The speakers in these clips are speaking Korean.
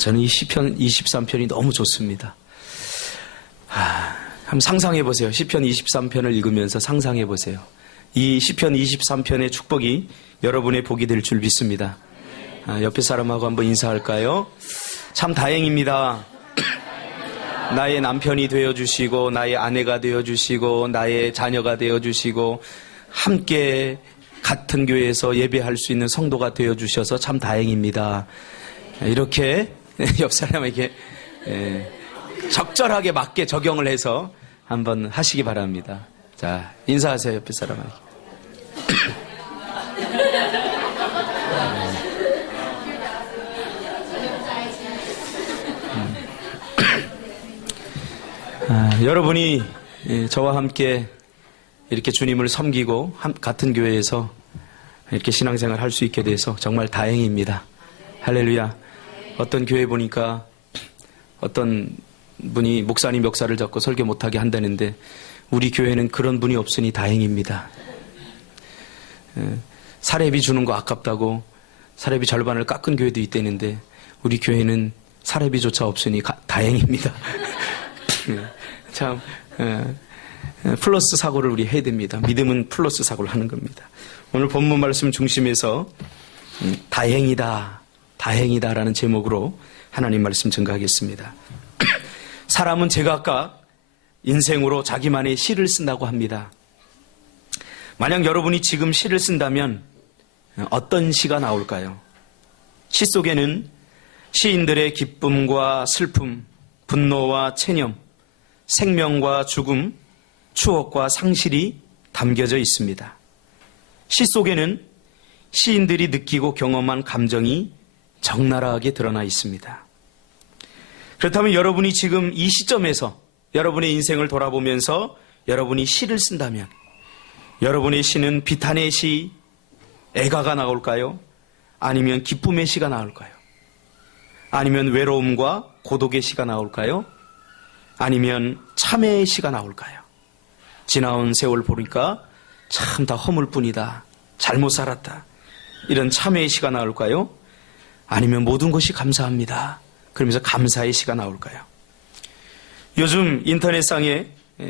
저는 이 시편 23편이 너무 좋습니다. 한번 상상해 보세요. 시편 23편을 읽으면서 상상해 보세요. 이 시편 23편의 축복이 여러분의 복이 될 줄 믿습니다. 옆에 사람하고 한번 인사할까요? 참 다행입니다. 나의 남편이 되어주시고 나의 아내가 되어주시고 나의 자녀가 되어주시고 함께 같은 교회에서 예배할 수 있는 성도가 되어주셔서 참 다행입니다. 이렇게 옆 사람에게 적절하게 맞게 적용을 해서 한번 하시기 바랍니다. 자, 인사하세요. 옆에 사람에게. 여러분이 저와 함께 이렇게 주님을 섬기고 같은 교회에서 이렇게 신앙생활 할 수 있게 돼서 정말 다행입니다. 할렐루야. 어떤 교회 보니까 어떤 분이 목사님 멱살을 잡고 설교 못하게 한다는데 우리 교회는 그런 분이 없으니 다행입니다. 사례비 주는 거 아깝다고 사례비 절반을 깎은 교회도 있다는데 우리 교회는 사례비조차 없으니 다행입니다. 참 플러스 사고를 우리 해야 됩니다. 믿음은 플러스 사고를 하는 겁니다. 오늘 본문 말씀 중심에서 다행이다, 다행이다라는 제목으로 하나님 말씀 증거하겠습니다. 사람은 제각각 인생으로 자기만의 시를 쓴다고 합니다. 만약 여러분이 지금 시를 쓴다면 어떤 시가 나올까요? 시 속에는 시인들의 기쁨과 슬픔, 분노와 체념, 생명과 죽음, 추억과 상실이 담겨져 있습니다. 시 속에는 시인들이 느끼고 경험한 감정이 적나라하게 드러나 있습니다. 그렇다면 여러분이 지금 이 시점에서 여러분의 인생을 돌아보면서 여러분이 시를 쓴다면 여러분의 시는 비탄의 시, 애가가 나올까요? 아니면 기쁨의 시가 나올까요? 아니면 외로움과 고독의 시가 나올까요? 아니면 참회의 시가 나올까요? 지나온 세월 보니까 참 다 허물 뿐이다. 잘못 살았다. 이런 참회의 시가 나올까요? 아니면 모든 것이 감사합니다. 그러면서 감사의 시가 나올까요? 요즘 인터넷상에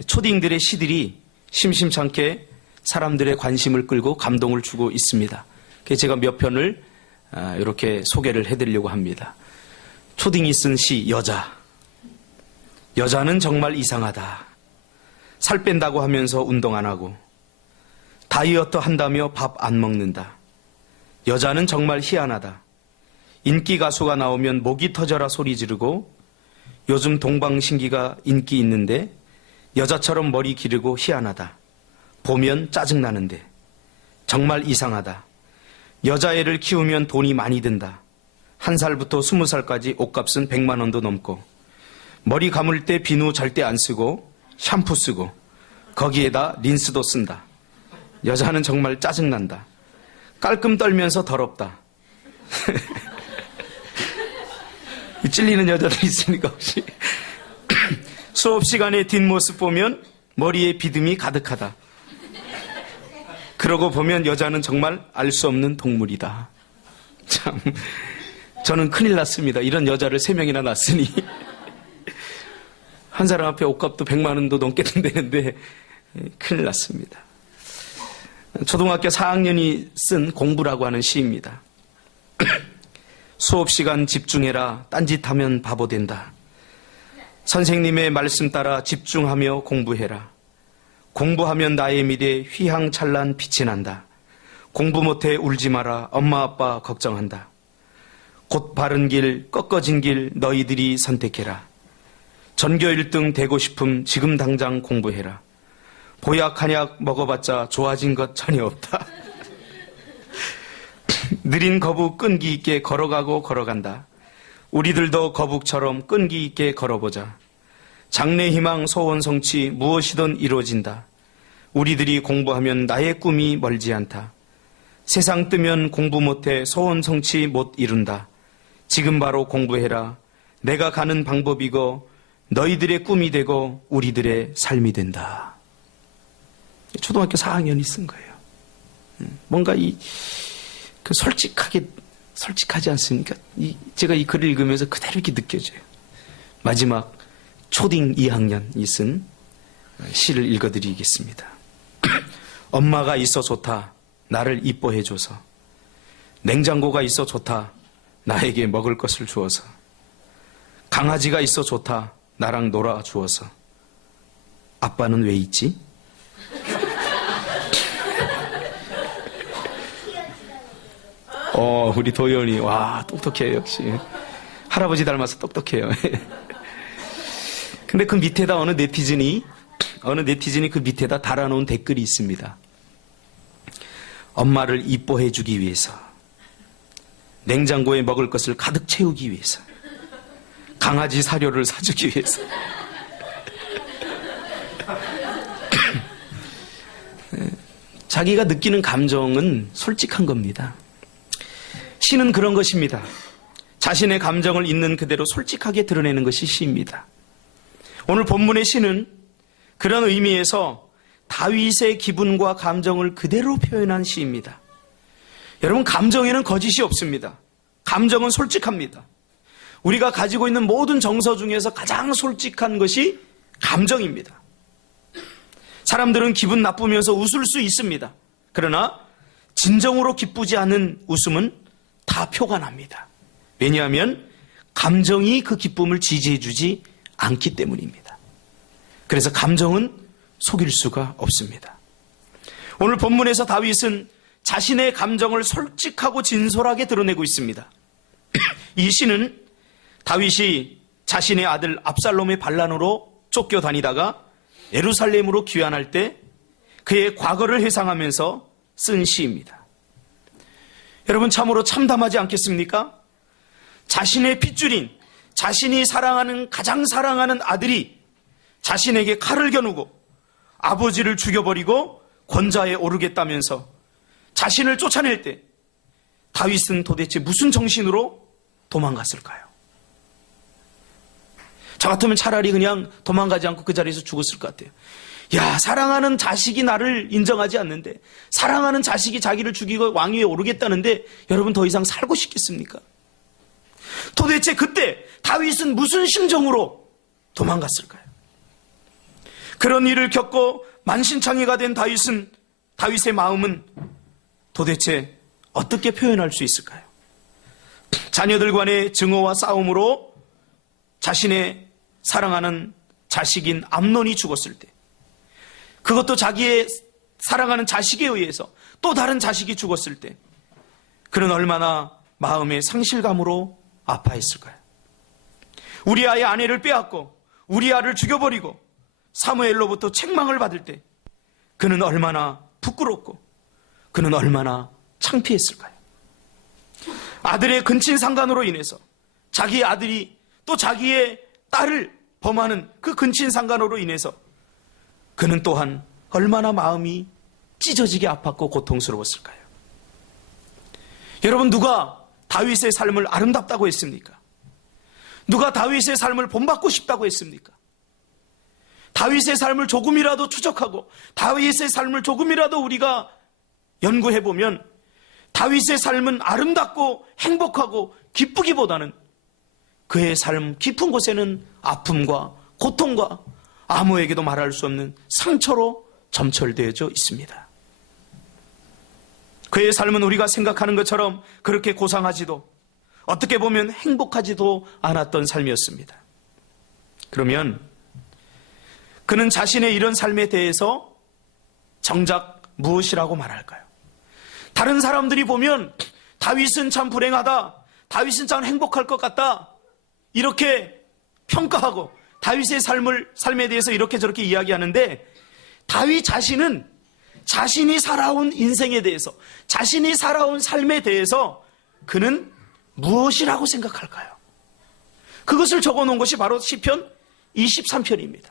초딩들의 시들이 심심찮게 사람들의 관심을 끌고 감동을 주고 있습니다. 그래서 제가 몇 편을 이렇게 소개를 해드리려고 합니다. 초딩이 쓴 시, 여자. 여자는 정말 이상하다. 살 뺀다고 하면서 운동 안 하고 다이어트 한다며 밥 안 먹는다. 여자는 정말 희한하다. 인기 가수가 나오면 목이 터져라 소리 지르고 요즘 동방신기가 인기 있는데 여자처럼 머리 기르고 희한하다. 보면 짜증나는데 정말 이상하다. 여자애를 키우면 돈이 많이 든다. 1살부터 20살까지 옷값은 100만 원도 넘고 머리 감을 때 비누 절대 안 쓰고 샴푸 쓰고 거기에다 린스도 쓴다. 여자는 정말 짜증난다. 깔끔 떨면서 더럽다. 찔리는 여자들이 있습니까 혹시? 수업 시간에 뒷모습 보면 머리에 비듬이 가득하다. 그러고 보면 여자는 정말 알 수 없는 동물이다. 참, 저는 큰일 났습니다. 이런 여자를 3명이나 낳았으니 한 사람 앞에 옷값도 100만 원도 넘게 든다는데 큰일 났습니다. 초등학교 4학년이 쓴 공부라고 하는 시입니다. 수업시간 집중해라. 딴짓하면 바보 된다. 선생님의 말씀 따라 집중하며 공부해라. 공부하면 나의 미래 휘황찬란 빛이 난다. 공부 못해 울지 마라. 엄마 아빠 걱정한다. 곧 바른 길, 꺾어진 길 너희들이 선택해라. 전교 1등 되고 싶음 지금 당장 공부해라. 보약 한약 먹어봤자 좋아진 것 전혀 없다. 느린 거북 끈기 있게 걸어가고 걸어간다. 우리들도 거북처럼 끈기 있게 걸어보자. 장래 희망 소원 성취 무엇이든 이루어진다. 우리들이 공부하면 나의 꿈이 멀지 않다. 세상 뜨면 공부 못해 소원 성취 못 이룬다. 지금 바로 공부해라. 내가 가는 방법이고 너희들의 꿈이 되고 우리들의 삶이 된다. 초등학교 4학년이 쓴 거예요. 뭔가 솔직하게 솔직하지 않습니까? 제가 이 글을 읽으면서 그대로 이렇게 느껴져요. 마지막 초딩 2학년이 쓴 시를 읽어드리겠습니다. 엄마가 있어 좋다. 나를 이뻐해줘서. 냉장고가 있어 좋다. 나에게 먹을 것을 주어서. 강아지가 있어 좋다. 나랑 놀아주어서. 아빠는 왜 있지? 우리 도연이, 와, 똑똑해요, 역시. 할아버지 닮아서 똑똑해요. 근데 그 밑에다 어느 네티즌이 그 밑에다 달아놓은 댓글이 있습니다. 엄마를 이뻐해주기 위해서, 냉장고에 먹을 것을 가득 채우기 위해서, 강아지 사료를 사주기 위해서. 자기가 느끼는 감정은 솔직한 겁니다. 시는 그런 것입니다. 자신의 감정을 있는 그대로 솔직하게 드러내는 것이 시입니다. 오늘 본문의 시는 그런 의미에서 다윗의 기분과 감정을 그대로 표현한 시입니다. 여러분, 감정에는 거짓이 없습니다. 감정은 솔직합니다. 우리가 가지고 있는 모든 정서 중에서 가장 솔직한 것이 감정입니다. 사람들은 기분 나쁘면서 웃을 수 있습니다. 그러나 진정으로 기쁘지 않은 웃음은 다 표가 납니다. 왜냐하면 감정이 그 기쁨을 지지해주지 않기 때문입니다. 그래서 감정은 속일 수가 없습니다. 오늘 본문에서 다윗은 자신의 감정을 솔직하고 진솔하게 드러내고 있습니다. 이 시는 다윗이 자신의 아들 압살롬의 반란으로 쫓겨다니다가 예루살렘으로 귀환할 때 그의 과거를 회상하면서 쓴 시입니다. 여러분, 참으로 참담하지 않겠습니까? 자신의 핏줄인, 자신이 가장 사랑하는 아들이 자신에게 칼을 겨누고 아버지를 죽여버리고 권좌에 오르겠다면서 자신을 쫓아낼 때 다윗은 도대체 무슨 정신으로 도망갔을까요? 저 같으면 차라리 그냥 도망가지 않고 그 자리에서 죽었을 것 같아요. 야, 사랑하는 자식이 나를 인정하지 않는데, 사랑하는 자식이 자기를 죽이고 왕위에 오르겠다는데 여러분 더 이상 살고 싶겠습니까? 도대체 그때 다윗은 무슨 심정으로 도망갔을까요? 그런 일을 겪고 만신창이가 된 다윗의 마음은 도대체 어떻게 표현할 수 있을까요? 자녀들 간의 증오와 싸움으로 자신의 사랑하는 자식인 암논이 죽었을 때, 그것도 자기의 사랑하는 자식에 의해서 또 다른 자식이 죽었을 때 그는 얼마나 마음의 상실감으로 아파했을까요? 우리아의 아내를 빼앗고 우리아를 죽여버리고 사무엘로부터 책망을 받을 때 그는 얼마나 부끄럽고 그는 얼마나 창피했을까요? 아들의 근친상간으로 인해서 자기 아들이 또 자기의 딸을 범하는 그 근친상간으로 인해서 그는 또한 얼마나 마음이 찢어지게 아팠고 고통스러웠을까요? 여러분, 누가 다윗의 삶을 아름답다고 했습니까? 누가 다윗의 삶을 본받고 싶다고 했습니까? 다윗의 삶을 조금이라도 추적하고 다윗의 삶을 조금이라도 우리가 연구해보면 다윗의 삶은 아름답고 행복하고 기쁘기보다는 그의 삶 깊은 곳에는 아픔과 고통과 아무에게도 말할 수 없는 상처로 점철되어져 있습니다. 그의 삶은 우리가 생각하는 것처럼 그렇게 고상하지도 어떻게 보면 행복하지도 않았던 삶이었습니다. 그러면 그는 자신의 이런 삶에 대해서 정작 무엇이라고 말할까요? 다른 사람들이 보면 다윗은 참 불행하다, 다윗은 참 행복할 것 같다, 이렇게 평가하고 다윗의 삶에 대해서 이렇게 저렇게 이야기하는데, 다윗 자신은 자신이 살아온 인생에 대해서, 자신이 살아온 삶에 대해서 그는 무엇이라고 생각할까요? 그것을 적어놓은 것이 바로 시편 23편입니다.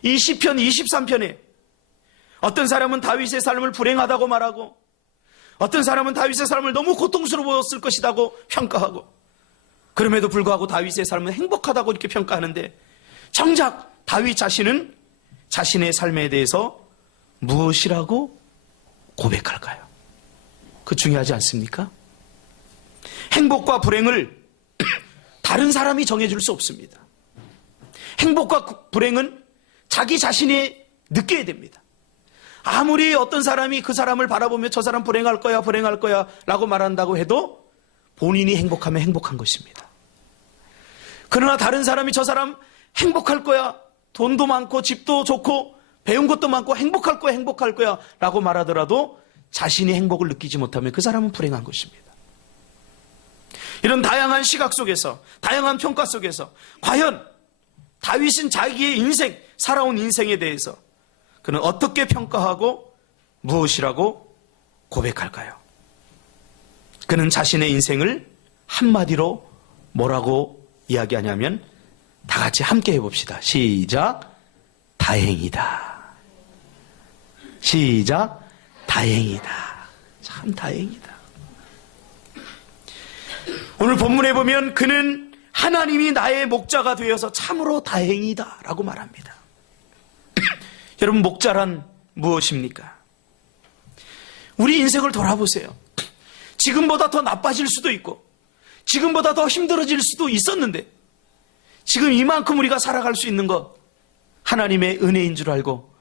이 시편 23편에 어떤 사람은 다윗의 삶을 불행하다고 말하고, 어떤 사람은 다윗의 삶을 너무 고통스러웠을 것이라고 평가하고, 그럼에도 불구하고 다윗의 삶은 행복하다고 이렇게 평가하는데, 정작 다윗 자신은 자신의 삶에 대해서 무엇이라고 고백할까요? 그 중요하지 않습니까? 행복과 불행을 다른 사람이 정해줄 수 없습니다. 행복과 불행은 자기 자신이 느껴야 됩니다. 아무리 어떤 사람이 그 사람을 바라보며 저 사람 불행할 거야 라고 말한다고 해도 본인이 행복하면 행복한 것입니다. 그러나 다른 사람이 저 사람 행복할 거야, 돈도 많고 집도 좋고 배운 것도 많고 행복할 거야 라고 말하더라도 자신이 행복을 느끼지 못하면 그 사람은 불행한 것입니다. 이런 다양한 시각 속에서, 다양한 평가 속에서 과연 다윗은 자기의 인생, 살아온 인생에 대해서 그는 어떻게 평가하고 무엇이라고 고백할까요? 그는 자신의 인생을 한마디로 뭐라고 이야기하냐면 다 같이 함께 해봅시다. 시작. 다행이다. 시작. 다행이다. 참 다행이다. 오늘 본문에 보면 그는 하나님이 나의 목자가 되어서 참으로 다행이다 라고 말합니다. 여러분, 목자란 무엇입니까? 우리 인생을 돌아보세요. 지금보다 더 나빠질 수도 있고 지금보다 더 힘들어질 수도 있었는데 지금 이만큼 우리가 살아갈 수 있는 것 하나님의 은혜인 줄 알고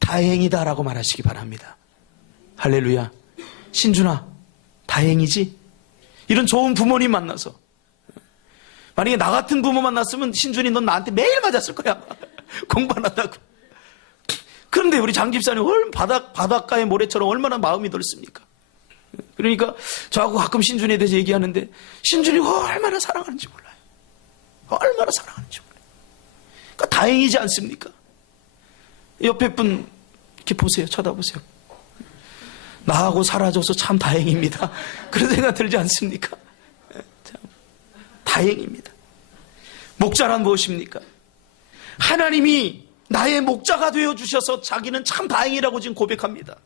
다행이다 라고 말하시기 바랍니다. 할렐루야. 신준아, 다행이지? 이런 좋은 부모님 만나서 만약에 나 같은 부모 만났으면 신준이 넌 나한테 매일 맞았을 거야. 공부 안 한다고. 그런데 우리 장 집사님 바닷가의 모래처럼 얼마나 마음이 넓습니까? 그러니까 저하고 가끔 신준에 대해서 얘기하는데 신준이 얼마나 사랑하는지 몰라요. 얼마나 사랑하는지 몰라요. 그러니까 다행이지 않습니까? 옆에 분 이렇게 보세요. 쳐다보세요. 나하고 사라져서 참 다행입니다. 그런 생각 들지 않습니까? 참 다행입니다. 목자란 무엇입니까? 하나님이 나의 목자가 되어주셔서 자기는 참 다행이라고 지금 고백합니다.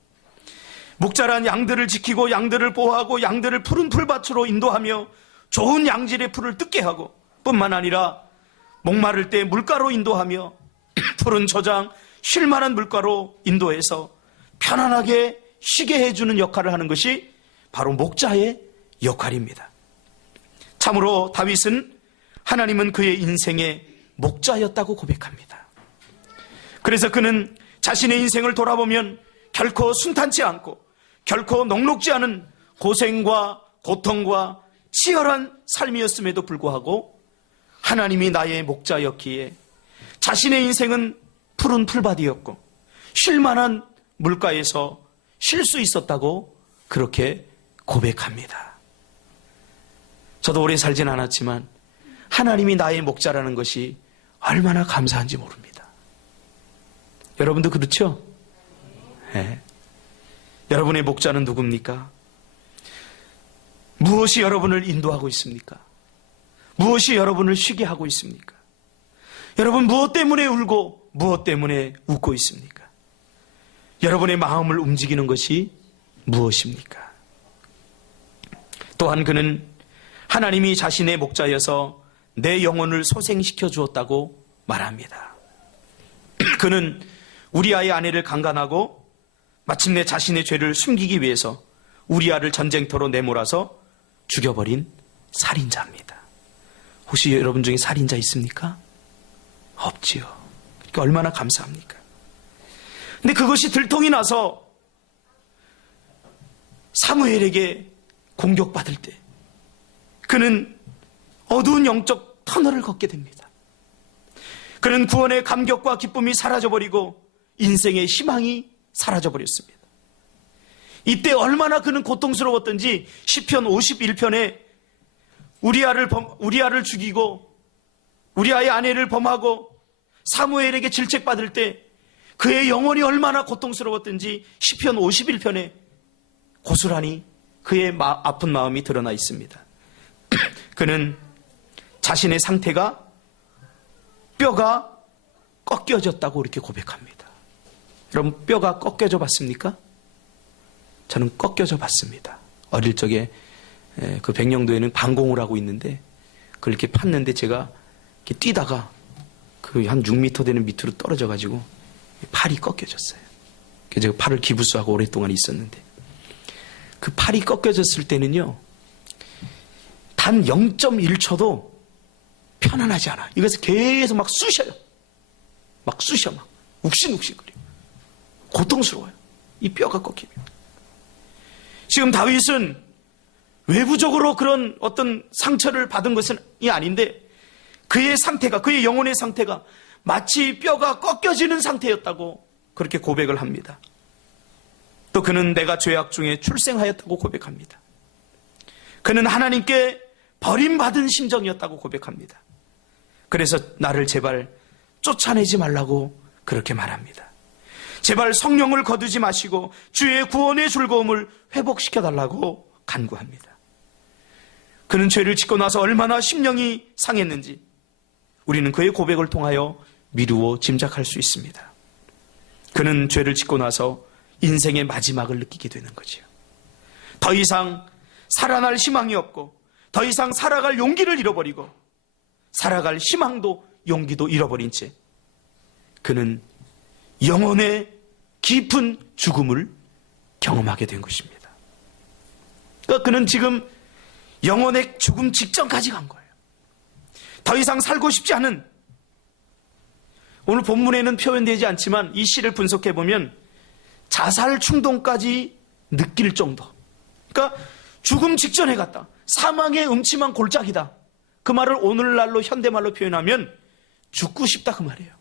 목자란 양들을 지키고 양들을 보호하고 양들을 푸른 풀밭으로 인도하며 좋은 양질의 풀을 뜯게 하고 뿐만 아니라 목마를 때 물가로 인도하며 푸른 저장 쉴만한 물가로 인도해서 편안하게 쉬게 해주는 역할을 하는 것이 바로 목자의 역할입니다. 참으로 다윗은 하나님은 그의 인생의 목자였다고 고백합니다. 그래서 그는 자신의 인생을 돌아보면 결코 순탄치 않고 결코 녹록지 않은 고생과 고통과 치열한 삶이었음에도 불구하고 하나님이 나의 목자였기에 자신의 인생은 푸른 풀밭이었고 쉴만한 물가에서 쉴 수 있었다고 그렇게 고백합니다. 저도 오래 살진 않았지만 하나님이 나의 목자라는 것이 얼마나 감사한지 모릅니다. 여러분도 그렇죠? 네. 여러분의 목자는 누굽니까? 무엇이 여러분을 인도하고 있습니까? 무엇이 여러분을 쉬게 하고 있습니까? 여러분 무엇 때문에 울고 무엇 때문에 웃고 있습니까? 여러분의 마음을 움직이는 것이 무엇입니까? 또한 그는 하나님이 자신의 목자여서 내 영혼을 소생시켜 주었다고 말합니다. 그는 우리아의 아내를 강간하고 마침내 자신의 죄를 숨기기 위해서 우리아를 전쟁터로 내몰아서 죽여버린 살인자입니다. 혹시 여러분 중에 살인자 있습니까? 없지요. 그러니까 얼마나 감사합니까? 근데 그것이 들통이 나서 사무엘에게 공격받을 때 그는 어두운 영적 터널을 걷게 됩니다. 그는 구원의 감격과 기쁨이 사라져버리고 인생의 희망이 사라져버렸습니다. 이때 얼마나 그는 고통스러웠던지 시편 51편에 우리아를 죽이고 우리아의 아내를 범하고 사무엘에게 질책받을 때 그의 영혼이 얼마나 고통스러웠던지 시편 51편에 고스란히 그의 아픈 마음이 드러나 있습니다. 그는 자신의 상태가 뼈가 꺾여졌다고 이렇게 고백합니다. 여러분 뼈가 꺾여져 봤습니까? 저는 꺾여져 봤습니다. 어릴 적에 그 백령도에는 방공을 하고 있는데 그걸 이렇게 팠는데 제가 이렇게 뛰다가 그 한 6m 되는 밑으로 떨어져 가지고 팔이 꺾여졌어요. 그래서 제가 팔을 기부스하고 오랫동안 있었는데 그 팔이 꺾여졌을 때는요 단 0.1초도 편안하지 않아. 이것을 계속 막 쑤셔요. 막 쑤셔, 막 욱신욱신거려. 고통스러워요. 이 뼈가 꺾이면. 지금 다윗은 외부적으로 그런 어떤 상처를 받은 것은 아닌데 그의 상태가, 그의 영혼의 상태가 마치 뼈가 꺾여지는 상태였다고 그렇게 고백을 합니다. 또 그는 내가 죄악 중에 출생하였다고 고백합니다. 그는 하나님께 버림받은 심정이었다고 고백합니다. 그래서 나를 제발 쫓아내지 말라고 그렇게 말합니다. 제발 성령을 거두지 마시고 주의 구원의 즐거움을 회복시켜달라고 간구합니다. 그는 죄를 짓고 나서 얼마나 심령이 상했는지 우리는 그의 고백을 통하여 미루어 짐작할 수 있습니다. 그는 죄를 짓고 나서 인생의 마지막을 느끼게 되는 거지요. 더 이상 살아날 희망이 없고 더 이상 살아갈 용기를 잃어버리고 살아갈 희망도 용기도 잃어버린 채 그는 영혼의 깊은 죽음을 경험하게 된 것입니다. 그러니까 그는 지금 영혼의 죽음 직전까지 간 거예요. 더 이상 살고 싶지 않은, 오늘 본문에는 표현되지 않지만 이 시를 분석해 보면 자살 충동까지 느낄 정도. 그러니까 죽음 직전에 갔다. 사망의 음침한 골짜기다. 그 말을 오늘날로 현대말로 표현하면 죽고 싶다 그 말이에요.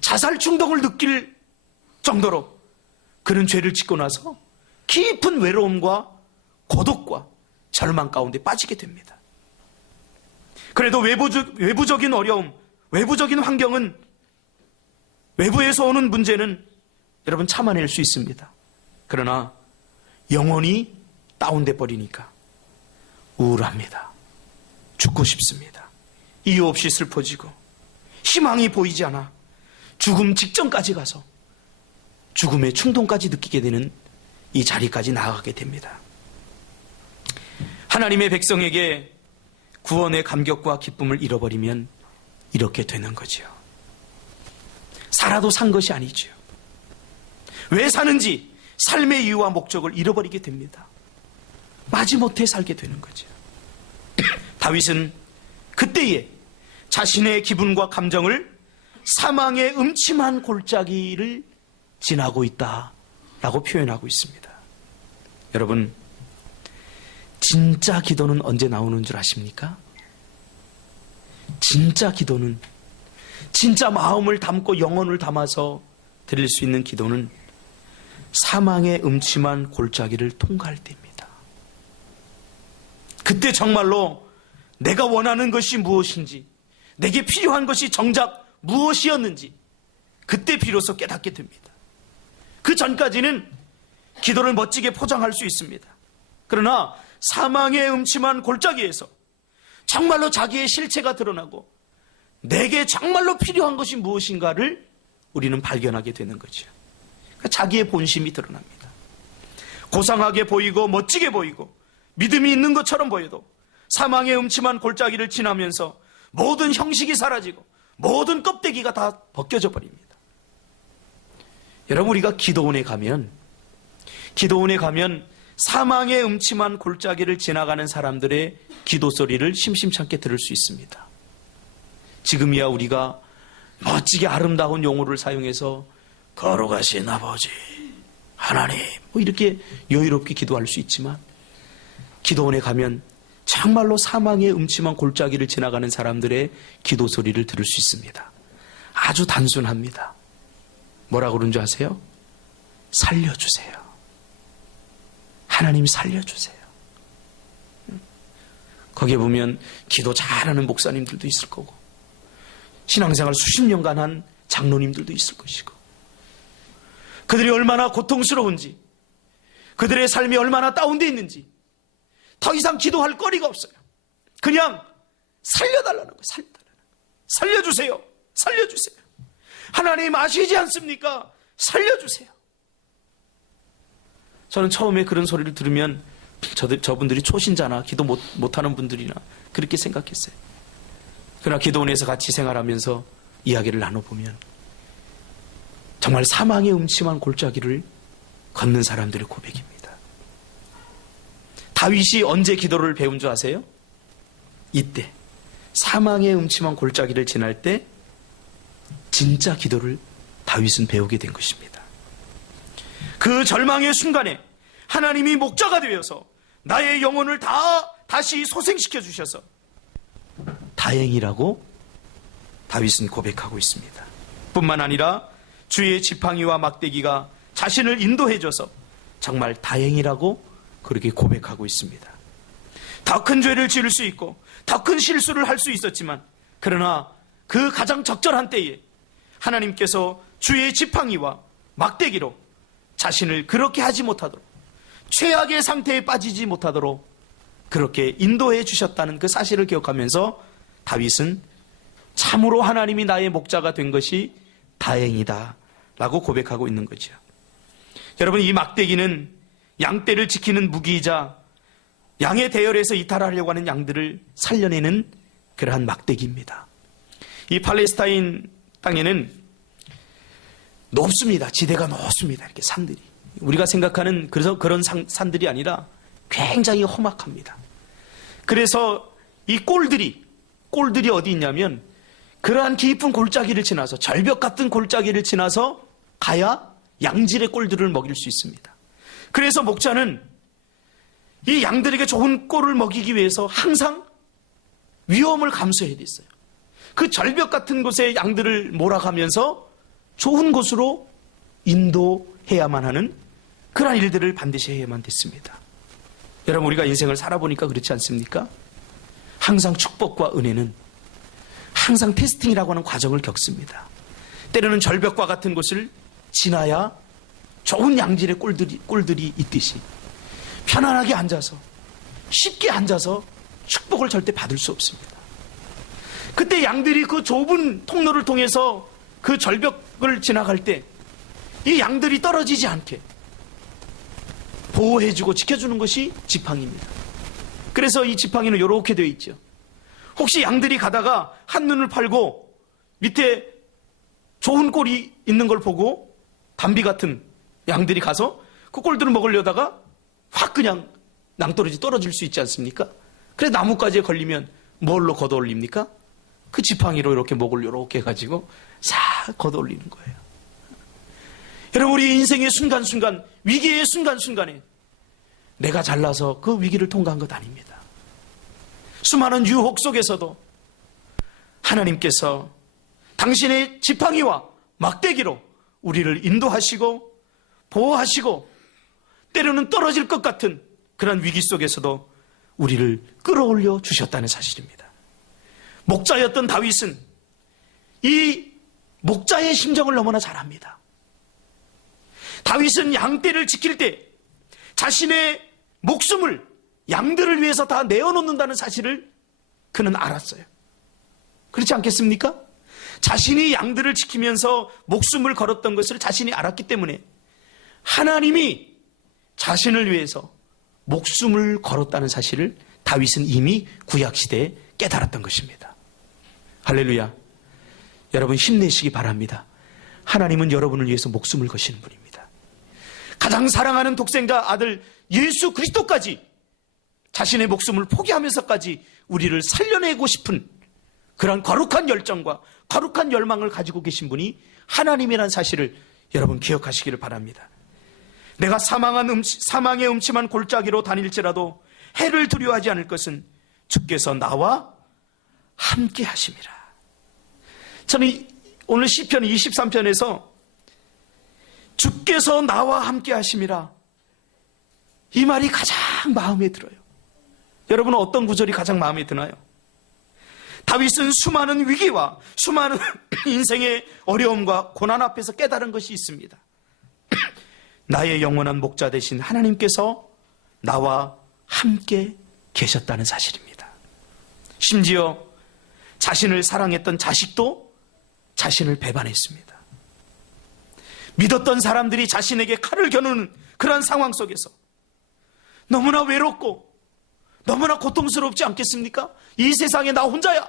자살 충동을 느낄 정도로 그는 죄를 짓고 나서 깊은 외로움과 고독과 절망 가운데 빠지게 됩니다. 그래도 외부적인 어려움, 외부적인 환경은, 외부에서 오는 문제는 여러분 참아낼 수 있습니다. 그러나 영혼이 다운돼 버리니까 우울합니다. 죽고 싶습니다. 이유 없이 슬퍼지고 희망이 보이지 않아 죽음 직전까지 가서 죽음의 충동까지 느끼게 되는 이 자리까지 나아가게 됩니다. 하나님의 백성에게 구원의 감격과 기쁨을 잃어버리면 이렇게 되는 거죠. 살아도 산 것이 아니죠. 왜 사는지 삶의 이유와 목적을 잃어버리게 됩니다. 마지못해 살게 되는 거죠. 다윗은 그때에 자신의 기분과 감정을 사망의 음침한 골짜기를 지나고 있다라고 표현하고 있습니다. 여러분, 진짜 기도는 언제 나오는 줄 아십니까? 진짜 기도는, 진짜 마음을 담고 영혼을 담아서 드릴 수 있는 기도는 사망의 음침한 골짜기를 통과할 때입니다. 그때 정말로 내가 원하는 것이 무엇인지, 내게 필요한 것이 정작 무엇이었는지 그때 비로소 깨닫게 됩니다. 그 전까지는 기도를 멋지게 포장할 수 있습니다. 그러나 사망의 음침한 골짜기에서 정말로 자기의 실체가 드러나고 내게 정말로 필요한 것이 무엇인가를 우리는 발견하게 되는 거죠. 그러니까 자기의 본심이 드러납니다. 고상하게 보이고 멋지게 보이고 믿음이 있는 것처럼 보여도 사망의 음침한 골짜기를 지나면서 모든 형식이 사라지고 모든 껍데기가 다 벗겨져 버립니다. 여러분, 우리가 기도원에 가면 사망의 음침한 골짜기를 지나가는 사람들의 기도 소리를 심심찮게 들을 수 있습니다. 지금이야 우리가 멋지게 아름다운 용어를 사용해서 거룩하신 아버지 하나님 이렇게 여유롭게 기도할 수 있지만 기도원에 가면 정말로 사망의 음침한 골짜기를 지나가는 사람들의 기도 소리를 들을 수 있습니다. 아주 단순합니다. 뭐라고 그러는 줄 아세요? 살려주세요. 하나님 살려주세요. 거기에 보면 기도 잘하는 목사님들도 있을 거고 신앙생활 수십 년간 한 장로님들도 있을 것이고 그들이 얼마나 고통스러운지 그들의 삶이 얼마나 다운되어 있는지 더 이상 기도할 거리가 없어요. 그냥 살려달라는 거예요. 살려주세요. 살려주세요. 하나님 아시지 않습니까? 살려주세요. 저는 처음에 그런 소리를 들으면 저분들이 초신자나 기도 못하는 분들이나 그렇게 생각했어요. 그러나 기도원에서 같이 생활하면서 이야기를 나눠보면 정말 사망의 음침한 골짜기를 걷는 사람들의 고백입니다. 다윗이 언제 기도를 배운 줄 아세요? 이때 사망의 음침한 골짜기를 지날 때 진짜 기도를 다윗은 배우게 된 것입니다. 그 절망의 순간에 하나님이 목자가 되어서 나의 영혼을 다시 소생시켜 주셔서 다행이라고 다윗은 고백하고 있습니다. 뿐만 아니라 주의 지팡이와 막대기가 자신을 인도해줘서 정말 다행이라고 그렇게 고백하고 있습니다. 더 큰 죄를 지을 수 있고 더 큰 실수를 할 수 있었지만, 그러나 그 가장 적절한 때에 하나님께서 주의 지팡이와 막대기로 자신을 그렇게 하지 못하도록, 최악의 상태에 빠지지 못하도록 그렇게 인도해 주셨다는 그 사실을 기억하면서 다윗은 참으로 하나님이 나의 목자가 된 것이 다행이다 라고 고백하고 있는 거죠. 여러분, 이 막대기는 양떼를 지키는 무기이자 양의 대열에서 이탈하려고 하는 양들을 살려내는 그러한 막대기입니다. 이 팔레스타인 땅에는 높습니다. 지대가 높습니다. 이렇게 산들이. 우리가 생각하는 그런 산들이 아니라 굉장히 험악합니다. 그래서 이 꼴들이 어디 있냐면 그러한 깊은 골짜기를 지나서, 절벽 같은 골짜기를 지나서 가야 양질의 꼴들을 먹일 수 있습니다. 그래서 목자는 이 양들에게 좋은 꼴을 먹이기 위해서 항상 위험을 감수해야 됐어요. 그 절벽 같은 곳에 양들을 몰아가면서 좋은 곳으로 인도해야만 하는 그런 일들을 반드시 해야만 됐습니다. 여러분, 우리가 인생을 살아보니까 그렇지 않습니까? 항상 축복과 은혜는 항상 테스팅이라고 하는 과정을 겪습니다. 때로는 절벽과 같은 곳을 지나야 좋은 양질의 꼴들이 있듯이 편안하게 앉아서, 쉽게 앉아서 축복을 절대 받을 수 없습니다. 그때 양들이 그 좁은 통로를 통해서 그 절벽을 지나갈 때 이 양들이 떨어지지 않게 보호해주고 지켜주는 것이 지팡이입니다. 그래서 이 지팡이는 이렇게 되어 있죠. 혹시 양들이 가다가 한눈을 팔고 밑에 좋은 꼴이 있는 걸 보고 담비 같은 양들이 가서 그 꼴들을 먹으려다가 확 그냥 낭떠러지 떨어질 수 있지 않습니까? 그래서 나뭇가지에 걸리면 뭘로 걷어올립니까? 그 지팡이로 이렇게 목을 이렇게 해가지고 싹 걷어올리는 거예요. 여러분, 우리 인생의 순간순간, 위기의 순간순간에 내가 잘나서 그 위기를 통과한 것 아닙니다. 수많은 유혹 속에서도 하나님께서 당신의 지팡이와 막대기로 우리를 인도하시고 보호하시고 때로는 떨어질 것 같은 그런 위기 속에서도 우리를 끌어올려 주셨다는 사실입니다. 목자였던 다윗은 이 목자의 심정을 너무나 잘 압니다. 다윗은 양떼를 지킬 때 자신의 목숨을 양들을 위해서 다 내어놓는다는 사실을 그는 알았어요. 그렇지 않겠습니까? 자신이 양들을 지키면서 목숨을 걸었던 것을 자신이 알았기 때문에 하나님이 자신을 위해서 목숨을 걸었다는 사실을 다윗은 이미 구약시대에 깨달았던 것입니다. 할렐루야. 여러분, 힘내시기 바랍니다. 하나님은 여러분을 위해서 목숨을 거시는 분입니다. 가장 사랑하는 독생자 아들 예수 그리스도까지 자신의 목숨을 포기하면서까지 우리를 살려내고 싶은 그런 거룩한 열정과 거룩한 열망을 가지고 계신 분이 하나님이라는 사실을 여러분 기억하시기를 바랍니다. 내가 사망의 음침한 골짜기로 다닐지라도 해를 두려워하지 않을 것은 주께서 나와 함께 하심이라. 저는 오늘 시편 23편에서 주께서 나와 함께 하심이라, 이 말이 가장 마음에 들어요. 여러분은 어떤 구절이 가장 마음에 드나요? 다윗은 수많은 위기와 수많은 인생의 어려움과 고난 앞에서 깨달은 것이 있습니다. 나의 영원한 목자 되신 하나님께서 나와 함께 계셨다는 사실입니다. 심지어 자신을 사랑했던 자식도 자신을 배반했습니다. 믿었던 사람들이 자신에게 칼을 겨누는 그런 상황 속에서 너무나 외롭고 너무나 고통스럽지 않겠습니까? 이 세상에 나 혼자야.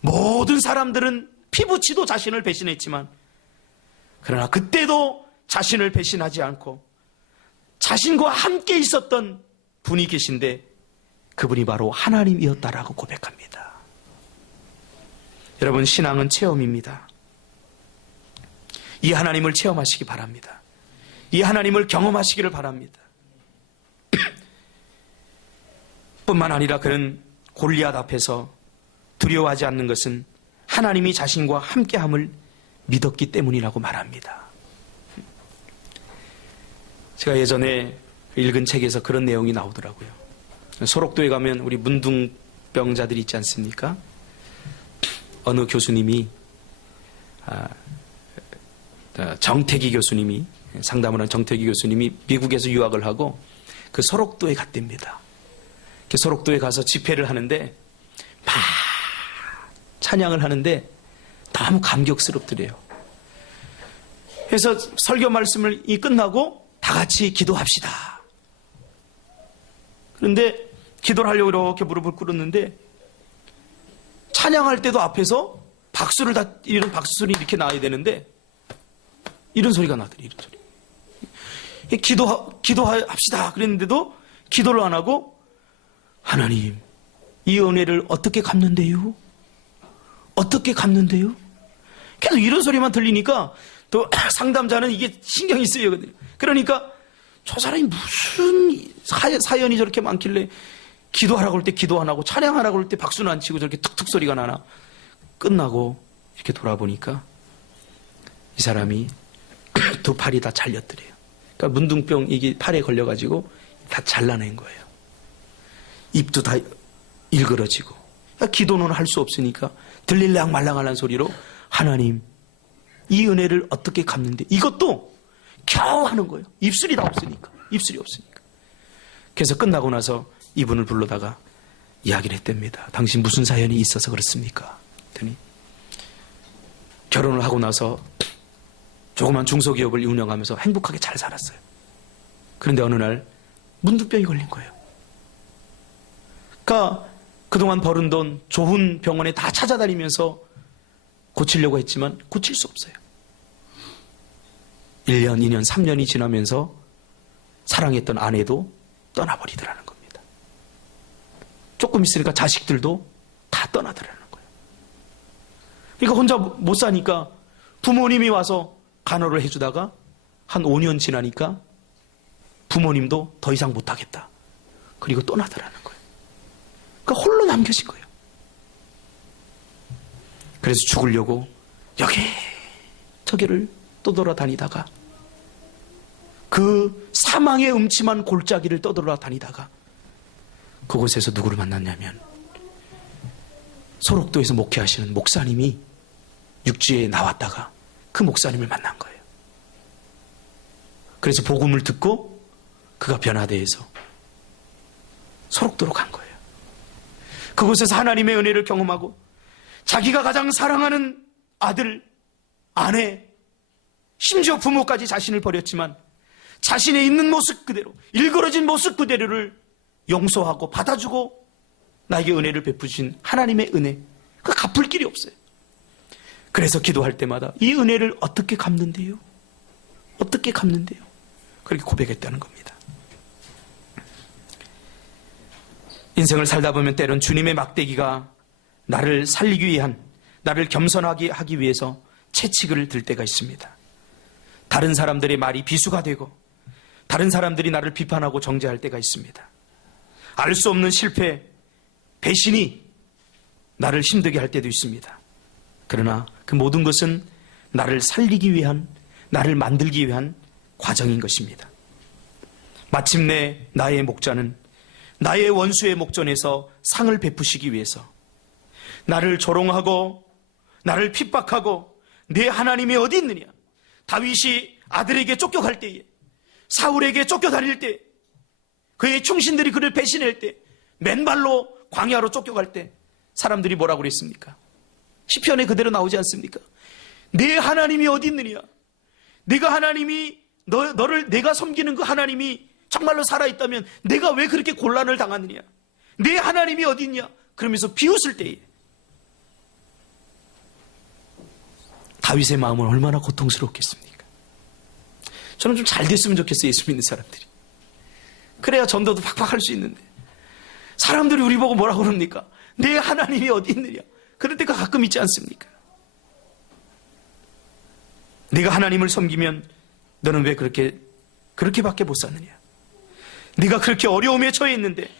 모든 사람들은 피부치도 자신을 배신했지만, 그러나 그때도 자신을 배신하지 않고 자신과 함께 있었던 분이 계신데, 그분이 바로 하나님이었다라고 고백합니다. 여러분, 신앙은 체험입니다. 이 하나님을 체험하시기 바랍니다. 이 하나님을 경험하시기를 바랍니다. 뿐만 아니라 그는 골리앗 앞에서 두려워하지 않는 것은 하나님이 자신과 함께함을 믿었기 때문이라고 말합니다. 제가 예전에 읽은 책에서 그런 내용이 나오더라고요. 소록도에 가면 우리 문둥병자들이 있지 않습니까? 어느 교수님이 정태기 교수님이 상담을 한 정태기 교수님이 미국에서 유학을 하고 그 소록도에 갔답니다. 소록도에 가서 집회를 하는데 막 찬양을 하는데 너무 감격스럽더래요. 그래서 설교 말씀을 끝나고 다 같이 기도합시다. 그런데 기도를 하려고 이렇게 무릎을 꿇었는데 찬양할 때도 앞에서 박수를 이런 박수 소리 이렇게 나야 되는데 이런 소리가 나더래. 이런 소리. 기도합시다. 그랬는데도 기도를 안 하고 하나님, 이 은혜를 어떻게 갚는데요? 어떻게 갚는데요? 계속 이런 소리만 들리니까 또 상담자는 이게 신경이 쓰이거든요. 그러니까 저 사람이 무슨 사연이 저렇게 많길래 기도하라고 할 때 기도 안 하고 찬양하라고 할 때 박수는 안 치고 저렇게 툭툭 소리가 나나. 끝나고 이렇게 돌아보니까 이 사람이 두 팔이 다 잘렸더래요. 그러니까 문둥병 이게 팔에 걸려가지고 다 잘라낸 거예요. 입도 다 일그러지고. 그러니까 기도는 할 수 없으니까 들릴랑 말랑하는 소리로 하나님, 이 은혜를 어떻게 갚는데, 이것도 겨우 하는 거예요. 입술이 다 없으니까. 입술이 없으니까. 그래서 끝나고 나서 이분을 불러다가 이야기를 했답니다. 당신 무슨 사연이 있어서 그렇습니까? 했더니 결혼을 하고 나서 조그만 중소기업을 운영하면서 행복하게 잘 살았어요. 그런데 어느 날 문둥병이 걸린 거예요. 그러니까 그동안 벌은 돈 좋은 병원에 다 찾아다니면서 고치려고 했지만 고칠 수 없어요. 1년, 2년, 3년이 지나면서 사랑했던 아내도 떠나버리더라는 겁니다. 조금 있으니까 자식들도 다 떠나더라는 거예요. 그러니까 혼자 못 사니까 부모님이 와서 간호를 해주다가 한 5년 지나니까 부모님도 더 이상 못하겠다. 그리고 떠나더라는 거예요. 그러니까 홀로 남겨진 거예요. 그래서 죽으려고 여기 저기를 떠돌아다니다가 그 사망의 음침한 골짜기를 떠돌아다니다가 그곳에서 누구를 만났냐면 소록도에서 목회하시는 목사님이 육지에 나왔다가 그 목사님을 만난 거예요. 그래서 복음을 듣고 그가 변화되어서 소록도로 간 거예요. 그곳에서 하나님의 은혜를 경험하고 자기가 가장 사랑하는 아들, 아내, 심지어 부모까지 자신을 버렸지만 자신의 있는 모습 그대로, 일그러진 모습 그대로를 용서하고 받아주고 나에게 은혜를 베푸신 하나님의 은혜, 그 갚을 길이 없어요. 그래서 기도할 때마다 이 은혜를 어떻게 갚는데요? 어떻게 갚는데요? 그렇게 고백했다는 겁니다. 인생을 살다 보면 때론 주님의 막대기가 나를 살리기 위한, 나를 겸손하게 하기 위해서 채찍을 들 때가 있습니다. 다른 사람들의 말이 비수가 되고 다른 사람들이 나를 비판하고 정죄할 때가 있습니다. 알 수 없는 실패, 배신이 나를 힘들게 할 때도 있습니다. 그러나 그 모든 것은 나를 살리기 위한, 나를 만들기 위한 과정인 것입니다. 마침내 나의 목자는 나의 원수의 목전에서 상을 베푸시기 위해서 나를 조롱하고 나를 핍박하고 내 하나님이 어디 있느냐, 다윗이 아들에게 쫓겨갈 때에, 사울에게 쫓겨다닐 때, 그의 충신들이 그를 배신할 때, 맨발로 광야로 쫓겨갈 때 사람들이 뭐라고 그랬습니까? 시편에 그대로 나오지 않습니까? 내 하나님이 어디 있느냐, 내가 하나님이 너를 내가 섬기는 그 하나님이 정말로 살아있다면 내가 왜 그렇게 곤란을 당하느냐, 내 하나님이 어디 있냐, 그러면서 비웃을 때에 다윗의 마음은 얼마나 고통스럽겠습니까? 저는 좀 잘 됐으면 좋겠어요, 예수 믿는 사람들이. 그래야 전도도 팍팍 할 수 있는데 사람들이 우리 보고 뭐라고 그럽니까? 내 하나님이 어디 있느냐? 그럴 때가 가끔 있지 않습니까? 네가 하나님을 섬기면 너는 왜 그렇게밖에 못 사느냐? 네가 그렇게 어려움에 처해 있는데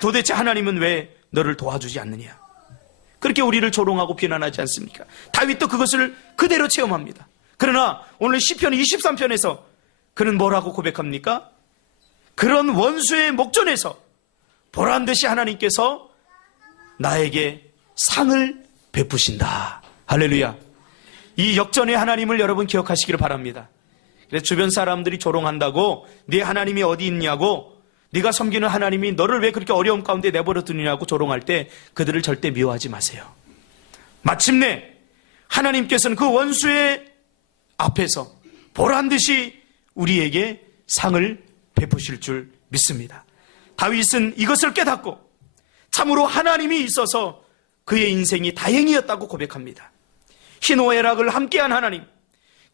도대체 하나님은 왜 너를 도와주지 않느냐? 그렇게 우리를 조롱하고 비난하지 않습니까? 다윗도 그것을 그대로 체험합니다. 그러나 오늘 시편 23편에서 그는 뭐라고 고백합니까? 그런 원수의 목전에서 보란듯이 하나님께서 나에게 상을 베푸신다. 할렐루야. 이 역전의 하나님을 여러분 기억하시기를 바랍니다. 그래서 주변 사람들이 조롱한다고 네 하나님이 어디 있냐고, 네가 섬기는 하나님이 너를 왜 그렇게 어려움 가운데 내버려 두느냐고 조롱할 때 그들을 절대 미워하지 마세요. 마침내 하나님께서는 그 원수의 앞에서 보란듯이 우리에게 상을 베푸실 줄 믿습니다. 다윗은 이것을 깨닫고 참으로 하나님이 있어서 그의 인생이 다행이었다고 고백합니다. 희노애락을 함께한 하나님,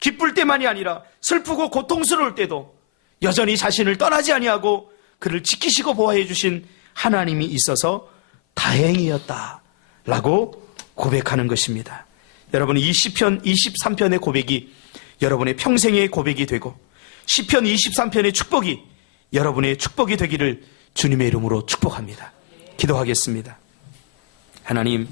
기쁠 때만이 아니라 슬프고 고통스러울 때도 여전히 자신을 떠나지 아니하고 그를 지키시고 보호해 주신 하나님이 있어서 다행이었다라고 고백하는 것입니다. 여러분, 이 시편 23편의 고백이 여러분의 평생의 고백이 되고 시편 23편의 축복이 여러분의 축복이 되기를 주님의 이름으로 축복합니다. 기도하겠습니다. 하나님,